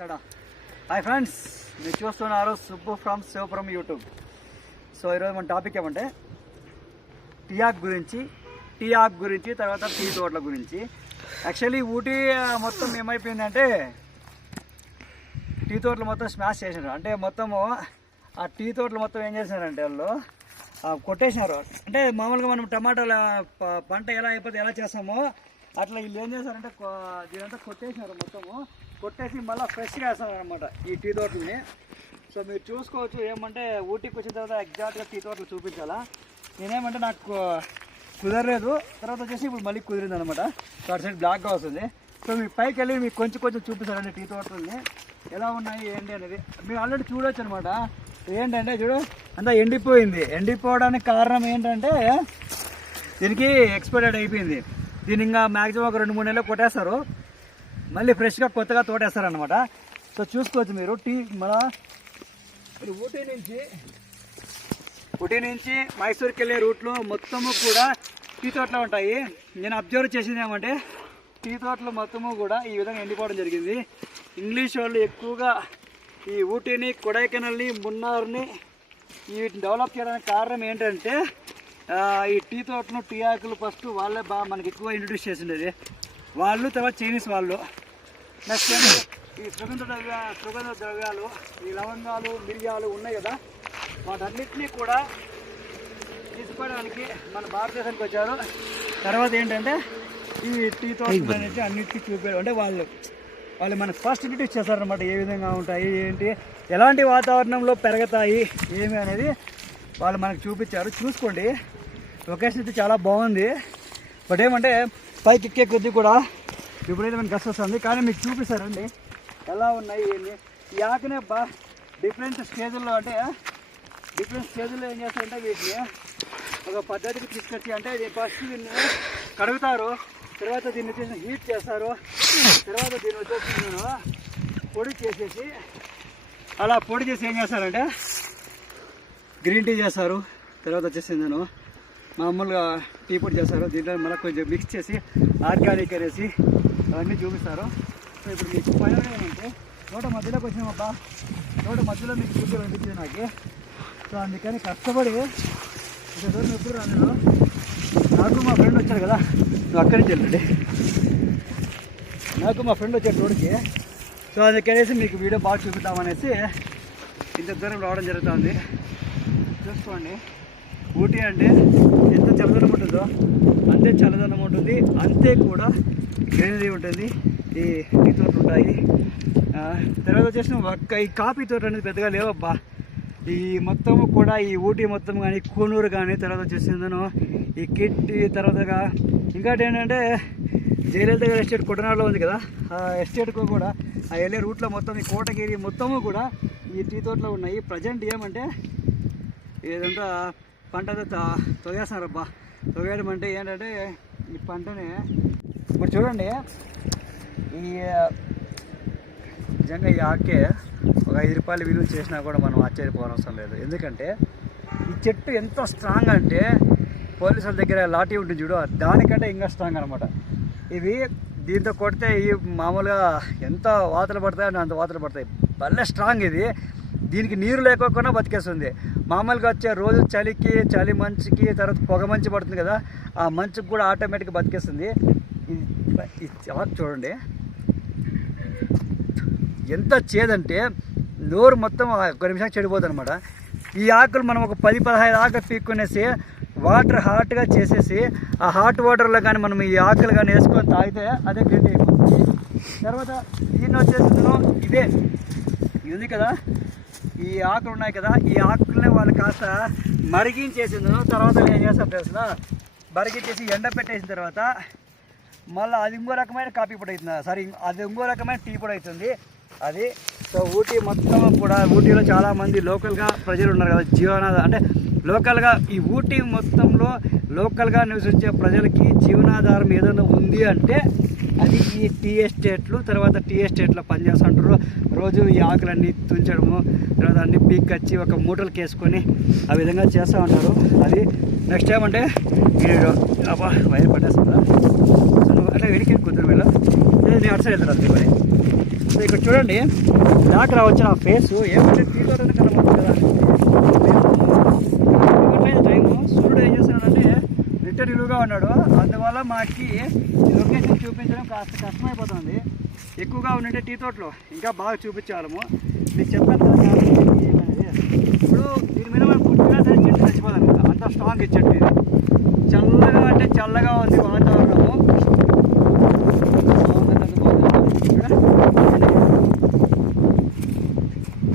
Hi friends, మీరు చూస్తున్నారు Subbu from Sivapuram YouTube. So ఈరోజు మన టాపిక్ ఏమంటే టీ ఆక్ గురించి తర్వాత టీ తోటల గురించి. యాక్చువల్లీ ఊటీ మొత్తం ఏమైపోయిందంటే టీ తోటలు మొత్తం స్మాష్ చేసినారు. అంటే మొత్తము ఆ టీ తోటలు మొత్తం ఏం చేసినారంటే వాళ్ళు కొట్టేసినారు. అంటే మామూలుగా మనం టమాటాల పంట ఎలా అయిపోతే ఎలా చేస్తామో అట్లా వీళ్ళు ఏం చేశారంటే దీనంతా కొట్టేసినారు. మొత్తము కొట్టేసి మళ్ళీ ఫ్రెష్గా వేస్తారు అనమాట ఈ టీ తోటలని. సో మీరు చూసుకోవచ్చు. ఏమంటే ఊటీకి వచ్చిన తర్వాత ఎగ్జాక్ట్గా టీ తోటలు చూపించాలా. నేనేమంటే నాకు కుదరలేదు, తర్వాత వచ్చేసి ఇప్పుడు మళ్ళీ కుదిరింది అనమాట. సో అటు సైడ్ బ్లాక్గా వస్తుంది. సో మీకు పైకి వెళ్ళి మీకు కొంచెం చూపిస్తారండి టీ తోటలని ఎలా ఉన్నాయి ఏంటి అనేది. మీరు ఆల్రెడీ చూడొచ్చు అనమాట. ఏంటంటే చూడు అంతా ఎండిపోవడానికి కారణం ఏంటంటే దీనికి ఎక్స్పైర్డ్ అయిపోయింది. దీన్ని ఇంకా మ్యాక్సిమం ఒక 2-3 నెలలు కొట్టేస్తారు, మళ్ళీ ఫ్రెష్గా కొత్తగా తోటేస్తారనమాట. సో చూసుకోవచ్చు మీరు. మన ఊటీ నుంచి మైసూర్కి వెళ్ళే రూట్లో మొత్తము కూడా టీ తోటలు ఉంటాయి. నేను అబ్జర్వ్ చేసింది ఏమంటే టీ తోటలు మొత్తము కూడా ఈ విధంగా ఎండిపోవడం జరిగింది. ఇంగ్లీష్ వాళ్ళు ఎక్కువగా ఈ ఊటీని, కొడైకెనాల్ని, మున్నార్ని వీటిని డెవలప్ చేయడానికి కారణం ఏంటంటే ఈ టీ తోటను, టీ ఆకులు ఫస్ట్ వాళ్ళే మనకి ఎక్కువ ఇంట్రడ్యూస్ చేసిండేది వాళ్ళు. తర్వాత చైనీస్ వాళ్ళు. నెక్స్ట్ ఈ సుగంధ ద్రవ్యాలు, ఈ లవంగాలు, మిరియాలు ఉన్నాయి కదా, వాటన్నిటినీ కూడా తీసుకోవడానికి మన భారతదేశానికి వచ్చారు. తర్వాత ఏంటంటే ఈ టీ తోటలు అనేది అన్నిటికీ చూపారు. అంటే వాళ్ళు మనకు ఫస్ట్ ఇంట్రడ్యూస్ చేస్తారనమాట. ఏ విధంగా ఉంటాయి, ఏంటి, ఎలాంటి వాతావరణంలో పెరుగుతాయి, ఏమి అనేది వాళ్ళు మనకు చూపించారు. చూసుకోండి, లొకేషన్ అయితే చాలా బాగుంది. బట్ ఏమంటే పైకి ఎక్కే కొద్దీ కూడా ఇప్పుడైతే మనకి కష్టం వస్తుంది. కానీ మీకు చూపిస్తారండి ఎలా ఉన్నాయి ఏంటి. ఈ ఆకునే డిఫరెంట్ స్టేజ్లో ఏం చేస్తారంటే వీటిని ఒక పద్ధతికి తీసుకొచ్చి, అంటే ఫస్ట్ దీన్ని కడుగుతారు, తర్వాత దీన్ని వచ్చేసి హీట్ చేస్తారు, తర్వాత దీన్ని వచ్చేసి పొడి చేసేసి అలా పొడి చేసి ఏం చేస్తారంటే గ్రీన్ టీ చేస్తారు. తర్వాత వచ్చేసి నేను మామూలుగా టీ పొడి చేస్తారు. దీంట్లో మళ్ళీ కొంచెం మిక్స్ చేసి ఆర్గానిక్ అనేసి అవన్నీ చూపిస్తారు. సో ఇప్పుడు మీకు ఫైనల్ ఏమంటే తోట మధ్యలోకి వచ్చినామబ్బా, తోట మధ్యలో మీకు చూసి అనిపించింది నాకు. సో అందుకని కష్టపడి ఇంత దూరం ఎప్పుడు రాను. నాకు మా ఫ్రెండ్ వచ్చారు కదా, నువ్వు అక్కడి నుంచి వెళ్ళండి. నాకు మా ఫ్రెండ్ వచ్చారు తోడికి. సో అందుకనేసి మీకు వీడియో బాగా చూపిద్దామనేసి ఇంత దూరం రావడం జరుగుతుంది. చూసుకోండి, ఊటీ అంటే ఎంత చల్లదనం ఉంటుందో అంతే చల్లదనం ఉంటుంది, అంతే కూడా గ్రీనరీ ఉంటుంది. ఈ టీ తోటలు ఉంటాయి. తర్వాత వచ్చేసిన ఈ కాఫీ తోట అనేది పెద్దగా లేవబ్బా. ఈ మొత్తము కూడా ఈ ఊటీ మొత్తం కానీ, కూనూరు కానీ, తర్వాత వచ్చేసిందను ఈ కిట్టి, తర్వాత ఇంకోటి ఏంటంటే జయలలిత గారి ఎస్టేట్ కుటనాడులో ఉంది కదా, ఆ ఎస్టేట్కు కూడా ఆ వెళ్ళే రూట్లో మొత్తం ఈ కోటగిరి మొత్తము కూడా ఈ టీ తోటలో ఉన్నాయి. ప్రజెంట్ ఏమంటే ఇదంతా పంట తొగేస్తున్నారబ్బా. తొగేయడం అంటే ఏంటంటే ఈ పంటని ఇప్పుడు చూడండి, ఈ నిజంగా ఈ ఆకే ఒక 5 రూపాయలు విలువ చేసినా కూడా మనం ఆశ్చర్యపోనవసరం లేదు. ఎందుకంటే ఈ చెట్టు ఎంత స్ట్రాంగ్ అంటే పోలీసుల దగ్గర లాఠీ ఉంటుంది చూడు, దానికంటే ఇంకా స్ట్రాంగ్ అనమాట. ఇవి దీంతో కొడితే ఈ మామూలుగా ఎంత వాతలు పడతాయో అంత వాతలు పడతాయి. భలే స్ట్రాంగ్ ఇది. దీనికి నీరు లేకోకుండా బతికేస్తుంది. మామూలుగా వచ్చే రోజు చలి మంచుకి, తర్వాత పొగ మంచు పడుతుంది కదా, ఆ మంచుకు కూడా ఆటోమేటిక్గా బతికేస్తుంది. ఇది చూడండి ఎంత చేదంటే నోరు మొత్తం 1 నిమిషానికి చెడిపోతుంది అనమాట. ఈ ఆకులు మనం ఒక 10-15 ఆకులు పీక్కునేసి వాటర్ హాట్గా చేసేసి ఆ హాట్ వాటర్లో కానీ మనం ఈ ఆకులు కానీ వేసుకొని తాగితే అదే గ్రీన్ టీ అయిపోతుంది. తర్వాత దీన్ని వచ్చేసి ఇదే ఇది కదా, ఈ ఆకులు ఉన్నాయి కదా, ఈ ఆకులనే వాళ్ళు కాస్త మరిగించేసింది. తర్వాత ఏం చేస్తారు తెలుసునా, మరిగించేసి ఎండ పెట్టేసిన తర్వాత మళ్ళీ అది ఇంకో రకమైన కాఫీ పొడి అవుతుంది, అది ఇంకో రకమైన టీ పొడి అవుతుంది అది. సో ఊటీ మొత్తం కూడా, ఊటీలో చాలామంది లోకల్గా ప్రజలు ఉన్నారు కదా, జీవనాధారం అంటే లోకల్గా ఈ ఊటీ మొత్తంలో లోకల్గా నివసించే ప్రజలకి జీవనాధారం ఏదైనా ఉంది అంటే అది ఈ టీ ఎస్టేట్లు. తర్వాత టీ ఎస్టేట్లో పనిచేస్తుంటారు. రోజు ఈ ఆకులన్నీ తుంచడము, తర్వాత అన్ని పీక్కొచ్చి ఒక మూటలకు వేసుకొని ఆ విధంగా చేస్తూ ఉంటారు. అది నెక్స్ట్ ఏమంటే వైర్ పట్టేస్తుందా, అట్లా వెడికి కుదురు వెళ్ళ నేను అటు సైడ్ వెళ్తాను. అది మరి సో ఇక్కడ చూడండి బ్లాక్ రావచ్చు ఆ ఫేస్ ఏమంటే టీ తోటనే కనబడుతుంది కదా. టైము సూర్యుడు ఏం చేస్తున్నాడంటే రిటర్న్ ఇలుగా ఉన్నాడు, అందువల్ల మాకు లొకేషన్ చూపించడం కాస్త కష్టమైపోతుంది. ఎక్కువగా ఉండే టీ తోటలో ఇంకా బాగా చూపించాలము. మీకు చెప్పాను కదా ఇప్పుడు దీని మీద మనం పుట్టినా సరే చెట్టు చచ్చిపోదన్నమాట, అంత స్ట్రాంగ్ చెట్టు ఇది. చల్లగా అంటే చల్లగా ఉంది వాతావరణము.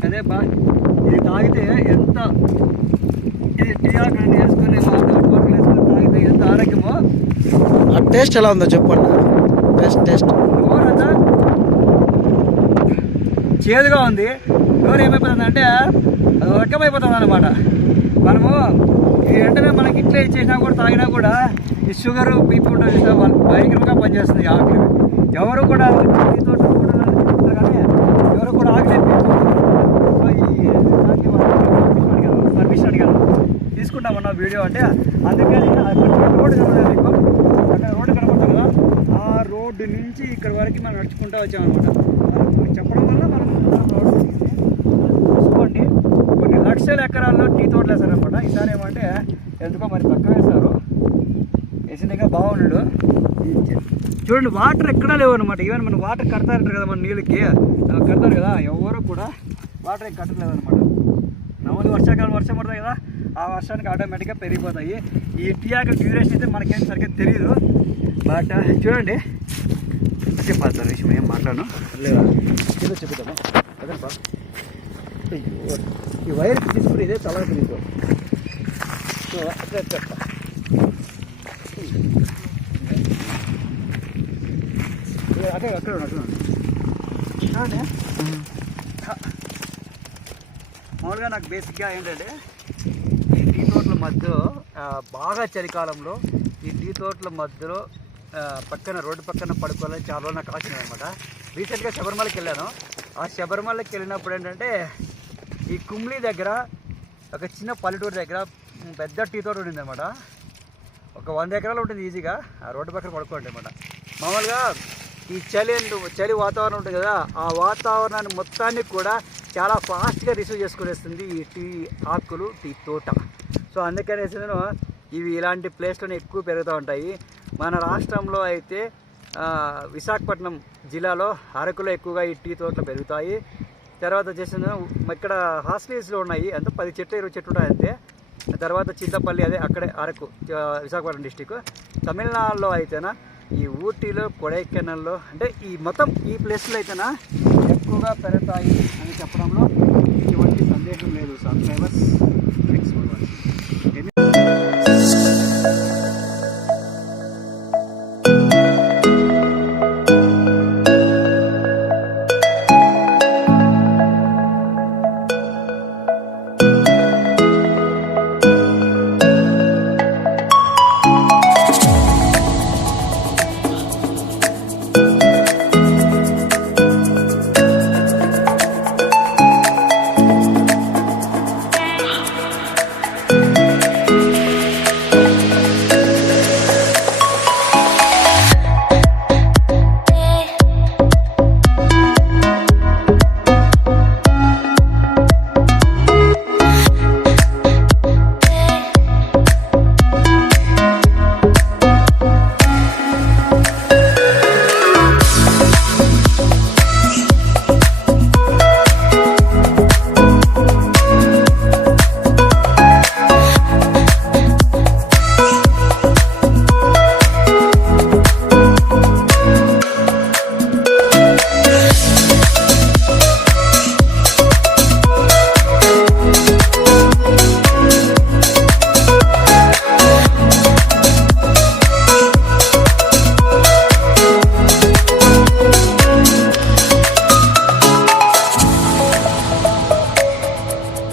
అదే బా ఇది తాగితే ఎంత, ఇది టీ ఆకు వేసుకొని వాటర్ వేసుకొని తాగితే ఎంత ఆరోగ్యమో. ఆ టేస్ట్ ఎలా ఉందో చెప్పండి. టేస్ట్ నోరంతా చేదుగా ఉంది. నోరు ఏమైపోతుంది అంటే అది రకమైపోతుంది అన్నమాట. మనము ఈ వెంటనే మనకి ఇట్లా ఇచ్చేసినా కూడా తాగినా కూడా ఈ షుగర్ బీపీ ఉంటుంది, వాళ్ళు భయంకరంగా పనిచేస్తుంది ఆకులు. ఎవరు కూడా తోట కానీ ఎవరు కూడా ఆకలేదు పర్మిషన్ అడిగాను తీసుకుంటామన్న వీడియో అంటే. అందుకని రోడ్డు కనబడలేదు మీకు, అక్కడ రోడ్డు కనబడుతుంది కదా, ఆ రోడ్డు నుంచి ఇక్కడ వరకు మనం నడుచుకుంటూ వచ్చామన్నమాట. చెప్పడం వల్ల మనం చూసుకోండి కొన్ని లక్షల ఎకరాల్లో టీ తోటలు వేస్తారనమాట. ఈసారి ఏమంటే ఎందుకో మరి తక్కువ వేస్తారు, వేసినాక బాగున్నాడు. చూడండి వాటర్ ఎక్కడా లేవు అనమాట. ఈవెన్ మనం వాటర్ కడతారంటారు కదా మన నీళ్ళకి కడతారు కదా, ఎవరు కూడా వాటర్ ఏం కట్టలేదు అనమాట. మామూలు వర్షాకాలం వర్షం పడుతుంది కదా, ఆ వర్షానికి ఆటోమేటిక్గా పెరిగిపోతాయి. ఈ టీ ఆకుల డ్యూరేషన్ అయితే మనకేం సరిగ్గా తెలియదు. బట్ చూడండి చెప్పాలి సార్ విషయం ఏం మాట్లాడను లేదా ఏదో చెప్తాము అదేపా. ఈ వైర్ తీసుకుని ఇదే తల తెలియదు. సో అట్లా అక్కడ అక్కడ అక్కడ మామూలుగా నాకు బేసిక్గా ఏంటంటే ఈ టీ తోటల మధ్యలో బాగా చలికాలంలో ఈ టీ తోటల మధ్యలో పక్కన రోడ్డు పక్కన పడుకోవాలని చాలా రోజులు నాకు ఆశ అనమాట. రీసెంట్గా శబరిమలకి వెళ్ళాను. ఆ శబరిమలకి వెళ్ళినప్పుడు ఏంటంటే ఈ కుమ్లీ దగ్గర ఒక చిన్న పల్లెటూరు దగ్గర పెద్ద టీ తోట ఉండింది అనమాట. ఒక 100 ఎకరాలు ఉంటుంది ఈజీగా. ఆ రోడ్డు పక్కన పడుకోండి అనమాట. మామూలుగా ఈ చలి వాతావరణం ఉంటుంది కదా, ఆ వాతావరణాన్ని మొత్తాన్ని కూడా చాలా ఫాస్ట్గా రిసీవ్ చేసుకునేస్తుంది ఈ టీ ఆకులు, టీ తోట. సో అందుకనేసి నేను ఇవి ఇలాంటి ప్లేస్లోనే ఎక్కువ పెరుగుతూ ఉంటాయి. మన రాష్ట్రంలో అయితే విశాఖపట్నం జిల్లాలో అరకులో ఎక్కువగా ఈ టీ తోటలు పెరుగుతాయి. తర్వాత వచ్చేసి ఇక్కడ హాస్టల్స్లో ఉన్నాయి, అంత 10 చెట్లు 20 చెట్లు ఉంటాయి అంతే. తర్వాత చింతపల్లి అదే అక్కడే అరకు విశాఖపట్నం డిస్టిక్. తమిళనాడులో అయితేనా ఈ ఊటీలో కొడైకెనాల్లో అంటే ఈ మొత్తం ఈ ప్లేస్లో అయితేనా ఎక్కువగా పెరుగుతాయి అని చెప్పడంలో ఎటువంటి సందేహం లేదు సబ్స్క్రైబర్స్.